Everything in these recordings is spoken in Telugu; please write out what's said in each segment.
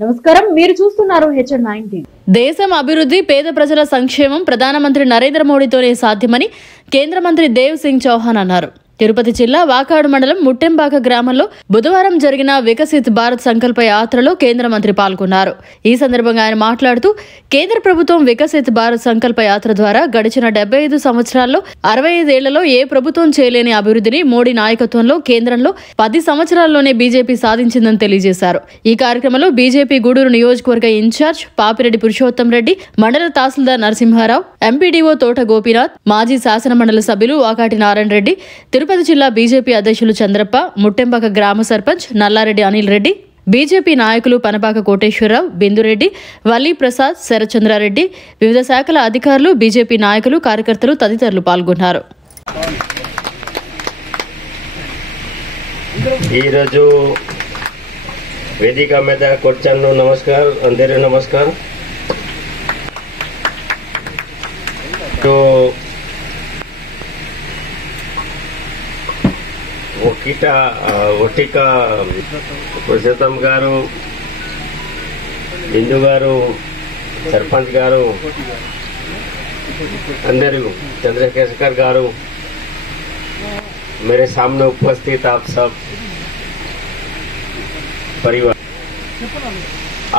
నమస్కారం, మీరు చూస్తున్నారు HN9. దేశం అభివృద్ధి, పేద ప్రజల సంక్షేమం ప్రధానమంత్రి నరేంద్ర మోడీతోనే సాధ్యమని కేంద్ర మంత్రి దేవ్ సింగ్ చౌహాన్ అన్నారు. తిరుపతి జిల్లా వాకాడు మండలం ముట్టెంబాక గ్రామంలో బుధవారం జరిగిన వికసిత్ భారత్ సంకల్ప యాత్రలో కేంద్ర మంత్రి పాల్గొన్నారు. ఈ సందర్భంగా ఆయన మాట్లాడుతూ, కేంద్ర ప్రభుత్వం వికసిత్ భారత్ సంకల్ప యాత్ర ద్వారా గడిచిన 75 సంవత్సరాల్లో 65 ఏళ్లలో ఏ ప్రభుత్వం చేయలేని అభివృద్ధిని మోడీ నాయకత్వంలో కేంద్రంలో 10 సంవత్సరాల్లోనే బీజేపీ సాధించిందని తెలియజేశారు. ఈ కార్యక్రమంలో బీజేపీ గూడూరు నియోజకవర్గ ఇన్ఛార్జ్ పాపిరెడ్డి పురుషోత్తం రెడ్డి, మండల తహసీల్దార్ నరసింహారావు, ఎంపీడీఓ తోట గోపీనాథ్, మాజీ శాసన మండలి సభ్యులు వాకాటి నారాయణ రెడ్డి, తిరుపతి జిల్లా బీజేపీ అధ్యక్షులు చంద్రప్ప, ముట్టెంబాక గ్రామ సర్పంచ్ నల్లారెడ్డి అనిల్ రెడ్డి, బీజేపీ నాయకులు పనపాక కోటేశ్వరరావు, బిందురెడ్డి, వల్లి ప్రసాద్, శరచంద్రారెడ్డి, వివిధ శాఖల అధికారులు, బీజేపీ నాయకులు, కార్యకర్తలు తదితరులు పాల్గొన్నారు. ఈరోజు వేదిక మీద కూర్చొని నమస్కారం, అందరూ నమస్కారం. ఒట్టిక పురుషోత్తం గారు, బిందు గారు, సర్పంచ్ గారు, అందరూ चंद्रशेखर गारू, मेरे सामने उपस्थित आप सब परिवार,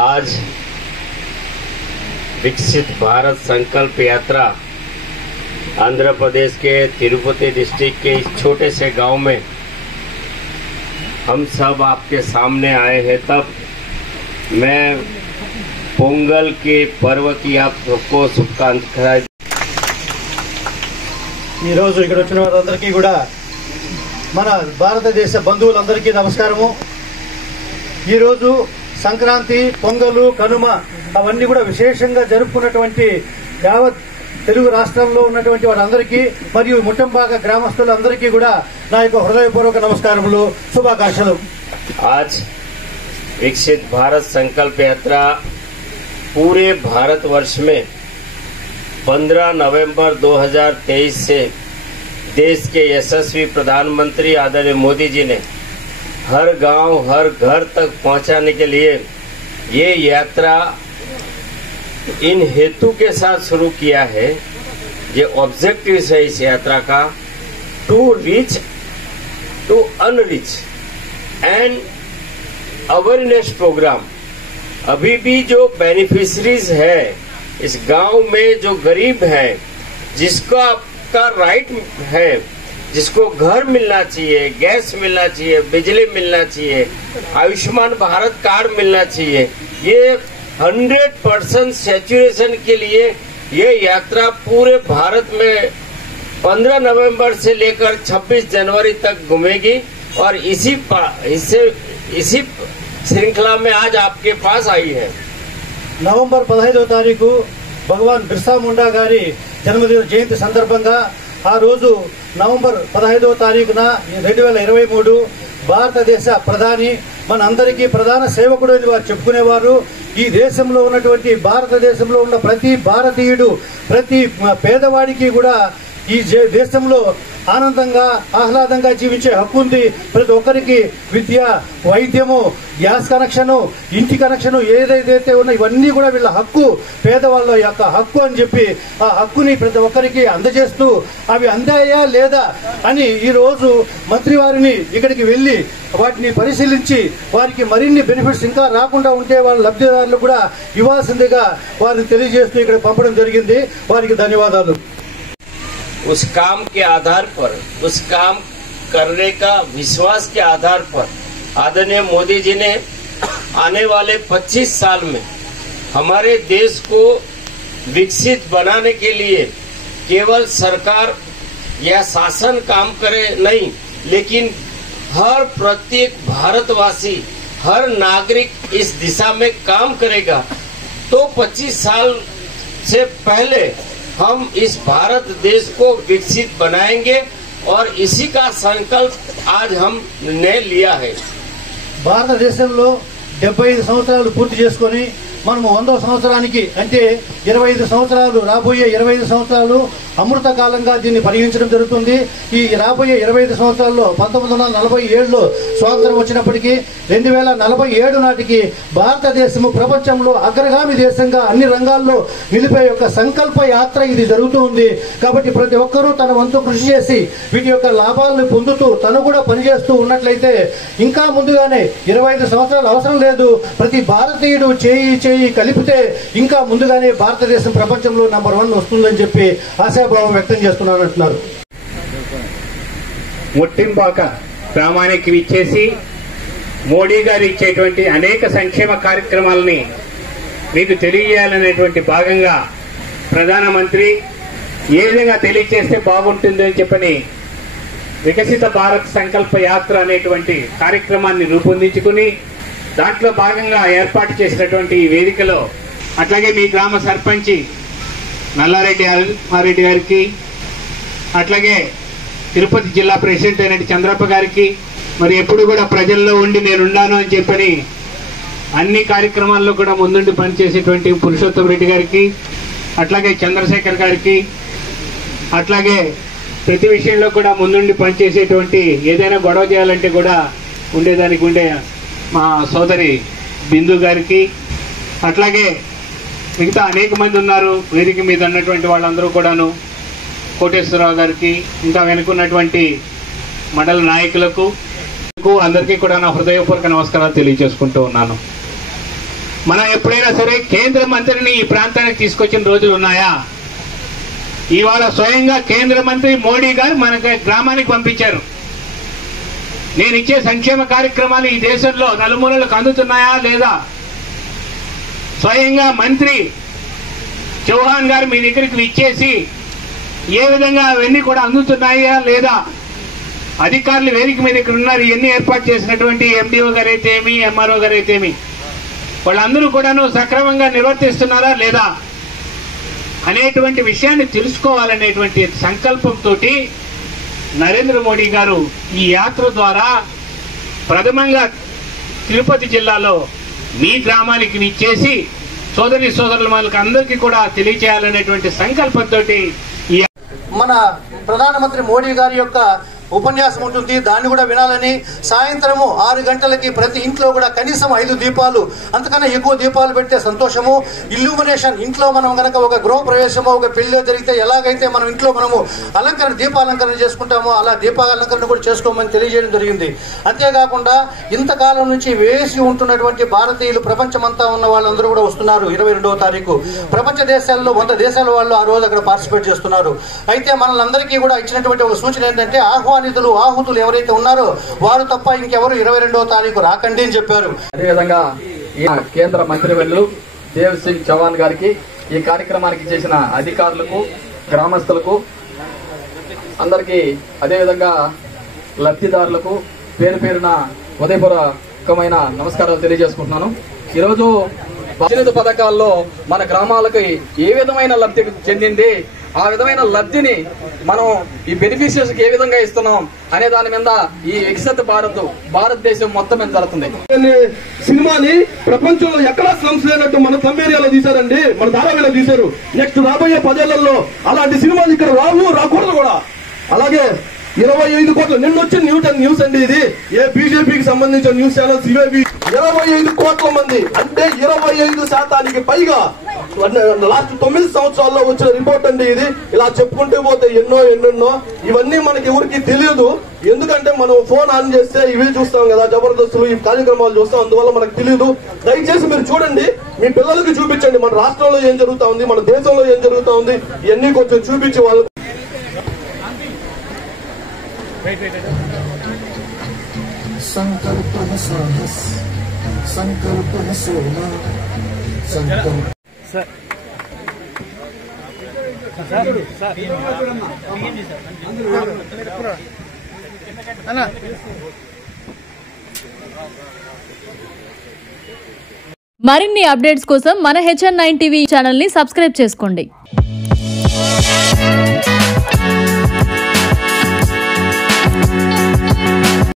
आज विकसित भारत संकल्प यात्रा आंध्र प्रदेश के तिरुपति डिस्ट्रिक्ट के इस छोटे से गांव में हम सब आपके सामने आए हैं. तब मैं पोंगल के पर्व की आप सबको शुभकामनाएं. ఈ రోజు ఇక్కడ వచ్చిన వారందరికీ కూడా మన భారతదేశ బంధువులందరికీ నమస్కారము. ఈ రోజు సంక్రాంతి, పొంగలు, కనుమ అవన్నీ కూడా విశేషంగా జరుపుకున్నటువంటి యావత్ తెలుగు రాష్ట్రంలో ఉన్నటువంటి వారందరికీ మరియు ముట్టంబాక గ్రామస్తులందరికీ కూడా నా యొక్క హృదయపూర్వక నమస్కారములు, శుభాకాంక్షలు. आज विकसित भारत संकल्प यात्रा पूरे भारतवर्ष में 15 नवंबर 2023 से देश के यशस्वी प्रधानमंत्री आदरणीय मोदी जी ने हर गांव, हर घर तक पहुंचाने के लिए ये यात्रा इन हेतु के साथ शुरू किया है. ये ऑब्जेक्टिव है इस यात्रा का, to reach to unreach and awareness programme. अभी भी जो बेनिफिशरीज है इस गांव में, जो गरीब है, जिसका आपका राइट है, जिसको घर मिलना चाहिए, गैस मिलना चाहिए, बिजली मिलना चाहिए, आयुष्मान भारत कार्ड मिलना चाहिए, ये 100% सैचुरेशन के लिए ये यात्रा पूरे भारत में 15 नवंबर से लेकर 26 जनवरी तक घूमेगी. और इसी श्रृंखला में आज आपके पास आई है. నవంబర్ 15వ తారీఖు భగవాన్ బిర్సా ముండా గారి జన్మదిన జయంతి సందర్భంగా ఆ రోజు నవంబర్ 15వ తారీఖున 2023 భారతదేశ ప్రధాని, మన అందరికీ ప్రధాన సేవకుడు అని వారు చెప్పుకునేవారు. ఈ దేశంలో ఉన్నటువంటి, భారతదేశంలో ఉన్న ప్రతి భారతీయుడు, ప్రతి పేదవాడికి కూడా ఈ దేశంలో ఆనందంగా, ఆహ్లాదంగా జీవించే హక్కు ఉంది. ప్రతి ఒక్కరికి విద్య, వైద్యము, గ్యాస్ కనెక్షను, ఇంటి కనెక్షను ఏదైతే ఉన్నా ఇవన్నీ కూడా వీళ్ళ హక్కు, పేదవాళ్ళ యొక్క హక్కు అని చెప్పి ఆ హక్కుని ప్రతి ఒక్కరికి అందజేస్తూ అవి అందాయా లేదా అని ఈ రోజు మంత్రి వారిని ఇక్కడికి వెళ్లి వాటిని పరిశీలించి వారికి మరిన్ని బెనిఫిట్స్ ఇంకా రాకుండా ఉంటే వాళ్ళ లబ్ధిదారులు కూడా ఇవ్వాల్సిందిగా వారిని తెలియజేస్తూ ఇక్కడ పంపడం జరిగింది. వారికి ధన్యవాదాలు. उस काम के आधार पर, उस काम करने का विश्वास के आधार पर आदरणीय मोदी जी ने आने वाले 25 साल में हमारे देश को विकसित बनाने के लिए केवल सरकार या शासन काम करे नहीं, लेकिन हर प्रत्येक भारतवासी, हर नागरिक इस दिशा में काम करेगा तो 25 साल से पहले हम इस भारत देश को विकसित बनाएंगे. और इसी का संकल्प आज हमने लिया है. భారతదేశంలో 75 సంవత్సరాలు పూర్తి చేసుకొని మనము 100వ సంవత్సరానికి, అంటే 25 సంవత్సరాలు, రాబోయే 25 సంవత్సరాలు అమృతకాలంగా దీన్ని పరిగణించడం జరుగుతుంది. ఈ రాబోయే 25 సంవత్సరాల్లో 1947లో స్వాతంత్రం వచ్చినప్పటికీ 2047 నాటికి భారతదేశము ప్రపంచంలో అగ్రగామి దేశంగా అన్ని రంగాల్లో నిలిపే యొక్క సంకల్ప యాత్ర ఇది జరుగుతూ ఉంది. కాబట్టి ప్రతి ఒక్కరూ తన వంతు కృషి చేసి వీటి యొక్క లాభాలను పొందుతూ తను కూడా పనిచేస్తూ ఉన్నట్లయితే ఇంకా ముందుగానే 25 సంవత్సరాలు అవసరం లేదు. ప్రతి భారతీయుడు చేయి కలిపితే ఇంకా ముందుగానే భారతదేశం ప్రపంచంలో నంబర్ 1 వస్తుందని చెప్పి ఆశాభావం వ్యక్తం చేస్తున్నానంటున్నారు. ముట్టింపాక గ్రామానికి విచ్చేసి మోడీ గారు ఇచ్చేటువంటి అనేక సంక్షేమ కార్యక్రమాలని మీకు తెలియజేయాలనేటువంటి భాగంగా ప్రధానమంత్రి ఏ విధంగా తెలియజేస్తే బాగుంటుంది అని చెప్పని వికసిత భారత్ సంకల్ప యాత్ర అనేటువంటి కార్యక్రమాన్ని రూపొందించుకుని దాంట్లో భాగంగా ఏర్పాటు చేసినటువంటి ఈ వేదికలో అట్లాగే మీ గ్రామ సర్పంచి నల్లారెడ్డి అల్మారెడ్డి గారికి, అట్లాగే తిరుపతి జిల్లా ప్రెసిడెంట్ అయిన చంద్రప్ప గారికి, మరి ఎప్పుడు కూడా ప్రజల్లో ఉండి నేనున్నాను అని చెప్పని అన్ని కార్యక్రమాల్లో కూడా ముందుండి పనిచేసేటువంటి పురుషోత్తం రెడ్డి గారికి, అట్లాగే చంద్రశేఖర్ గారికి, అట్లాగే ప్రతి విషయంలో కూడా ముందుండి పనిచేసేటువంటి ఏదైనా గొడవ చేయాలంటే కూడా ఉండేదానికి ఉండే మా సోదరి బిందు గారికి, అట్లాగే మిగతా అనేక మంది ఉన్నారు వేదిక మీద ఉన్నటువంటి వాళ్ళందరూ కూడాను, కోటేశ్వరరావు గారికి, ఇంకా వెనుకున్నటువంటి మండల నాయకులకు అందరికీ కూడా నా హృదయపూర్వక నమస్కారాలు తెలియజేసుకుంటూ ఉన్నాను. మనం ఎప్పుడైనా సరే కేంద్ర మంత్రిని ఈ ప్రాంతానికి తీసుకొచ్చిన రోజులు ఉన్నాయా? ఇవాళ స్వయంగా కేంద్ర మంత్రి మోడీ గారు మన గ్రామానికి పంపించారు. నేను ఇచ్చే సంక్షేమ కార్యక్రమాలు ఈ దేశంలో నలుమూలలకు అందుతున్నాయా లేదా? స్వయంగా మంత్రి చౌహాన్ గారు మీ దగ్గరికి విచ్చేసి ఏ విధంగా అవన్నీ కూడా అందుతున్నాయా లేదా? అధికారులు వేదిక మీద ఇక్కడ ఉన్నారు, ఇవన్నీ ఏర్పాటు చేసినటువంటి ఎండిఓ గారు అయితే ఏమి, ఎంఆర్ఓ గారు అయితే ఏమి, వాళ్ళందరూ కూడాను సక్రమంగా నిర్వర్తిస్తున్నారా లేదా అనేటువంటి విషయాన్ని తెలుసుకోవాలనేటువంటి సంకల్పంతో నరేంద్ర మోడీ గారు ఈ యాత్ర ద్వారా ప్రథమంగా తిరుపతి జిల్లాలో మీ గ్రామానికి నిచ్చేసి సోదరుల వాళ్ళకి అందరికీ కూడా తెలియజేయాలనేటువంటి సంకల్పంతో మన ప్రధానమంత్రి మోడీ గారి యొక్క ఉపన్యాసం ఉంటుంది, దాన్ని కూడా వినాలని సాయంత్రము 6 గంటలకి ప్రతి ఇంట్లో కూడా కనీసం 5 దీపాలు, అంతకన్నా ఎక్కువ దీపాలు పెడితే సంతోషము. ఇల్యూమినేషన్ ఇంట్లో మనం కనుక ఒక గృహ ప్రవేశమో ఒక పెళ్లి జరిగితే ఎలాగైతే మనం ఇంట్లో మనము దీపాలంకరణ చేసుకుంటామో అలా దీపాలంకరణ కూడా చేసుకోమని తెలియజేయడం జరిగింది. అంతేకాకుండా ఇంతకాలం నుంచి వేసి ఉంటున్నటువంటి భారతీయులు ప్రపంచమంతా ఉన్న వాళ్ళందరూ కూడా వస్తున్నారు. 22వ తారీఖు ప్రపంచ దేశాల్లో 100 దేశాల వాళ్ళు ఆ రోజు అక్కడ పార్టిసిపేట్ చేస్తున్నారు. అయితే మనల్ని కూడా ఇచ్చినటువంటి ఒక సూచన ఏంటంటే ఆహుతులు ఎవరైతే ఉన్నారో వారు తప్ప ఇంకెవరు 22వ తారీఖు రాకండి అని చెప్పారు. అదేవిధంగా కేంద్ర మంత్రివర్యులు దేవ్ సింగ్ చౌహాన్ గారికి, ఈ కార్యక్రమానికి చేసిన అధికారులకు, గ్రామస్తులకు అందరికీ, అదేవిధంగా లబ్ధిదారులకు పేరు పేరున హృదయపూర్వకమైన నమస్కారాలు తెలియజేసుకుంటున్నాను. ఈరోజు చేనేత పథకాల్లో మన గ్రామాలకి ఏ విధమైన లబ్ధి చెందింది, ఆ విధమైన లబ్ధిని మనం ఈ బెనిఫిషియర్స్ ఏ విధంగా ఇస్తున్నాం అనే దాని మీద ఈ వికసిత భారతదేశం మొత్తం మీద జరుగుతుంది. సినిమాని ప్రపంచంలో ఎక్కడా స్లమ్స్ లేనట్టు మన తమ్మేరియాలో తీశారండి, మన ధారావిలో తీశారు. నెక్స్ట్ రాబోయే 10 ఏళ్లలో అలాంటి సినిమాలు ఇక్కడ రాకూడదు కూడా. అలాగే 25 కోట్ల నిన్న వచ్చిన న్యూస్ అండి, ఇది ఏ బీజేపీకి సంబంధించిన న్యూస్ ఛానల్స్ ఇవేవి. 25 కోట్ల మంది అంటే 25% పైగా లాస్ట్ 9 సంవత్సరాల్లో వచ్చిన రిపోర్ట్ అండి ఇది. ఇలా చెప్పుకుంటూ పోతే ఎన్నెన్నో ఇవన్నీ మనకి ఎవరికి తెలియదు. ఎందుకంటే మనం ఫోన్ ఆన్ చేస్తే ఇవి చూస్తాం కదా, జబర్దస్తులు ఈ కార్యక్రమాలు చూస్తాం, అందువల్ల మనకు తెలియదు. దయచేసి మీరు చూడండి, మీ పిల్లలకి చూపించండి మన రాష్ట్రంలో ఏం జరుగుతా ఉంది, మన దేశంలో ఏం జరుగుతా ఉంది, ఇవన్నీ కొంచెం చూపించి వాళ్ళకు సంకల్పన సాహస్ సంకల్పన సోమ సంకల్ప మరిన్ని అప్డేట్స్ కోసం మన HN9 టీవీ ఛానల్ ని సబ్స్క్రైబ్ చేసుకోండి.